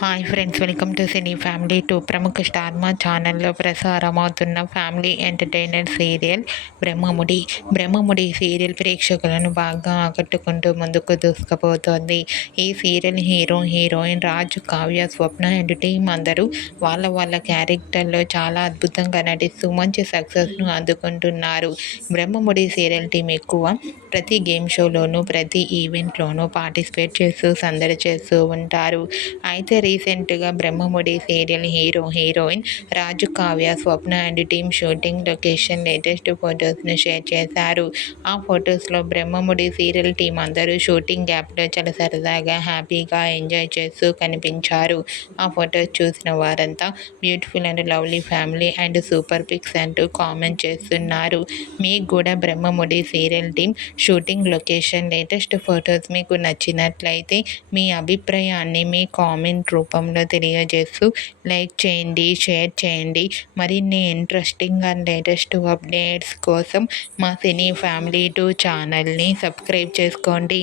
Hi friends, welcome to cine family two. ప్రముఖ star Maa ఛానల్లో ప్రసారమవుతున్న family entertainer serial Brahmamudi serial ప్రేక్షకులను బాగా ఆకట్టుకుంటూ ముందుకు దూసుకుపోతోంది. ఈ serial heroine Raju, Kavya, Swapna and team అందరూ వాళ్ళ క్యారెక్టర్లో చాలా అద్భుతంగా నటిస్తూ మంచి సక్సెస్ను అందుకుంటున్నారు. బ్రహ్మముడి సీరియల్ టీం ఎక్కువ ప్రతి గేమ్ షోలోనూ, ప్రతి ఈవెంట్లోనూ పార్టిసిపేట్ చేస్తూ సందడి చేస్తూ ఉంటారు. అయితే రీసెంట్గా Brahmamudi serial heroine Raju, Kavya, Swapna and team shooting location latest ఫొటోస్ను షేర్ చేశారు. ఆ ఫొటోస్లో బ్రహ్మముడి సీరియల్ టీం అందరూ షూటింగ్ గ్యాప్లో చాలా సరదాగా, హ్యాపీగా ఎంజాయ్ చేస్తూ కనిపించారు. ఆ ఫొటోస్ చూసిన వారంతా beautiful and lovely family and super pics అంటూ కామెంట్ చేస్తున్నారు. మీకు కూడా Brahmamudi serial team shooting location latest photos మీకు నచ్చినట్లయితే మీ అభిప్రాయాన్ని మీ కామెంట్ రూపంలో తెలియజేస్తూ లైక్ చేయండి, షేర్ చేయండి. మరిన్ని ఇంట్రెస్టింగ్ అండ్ లేటెస్ట్ అప్డేట్స్ కోసం మా సినీ ఫ్యామిలీ 2 ఛానల్ని సబ్స్క్రైబ్ చేసుకోండి.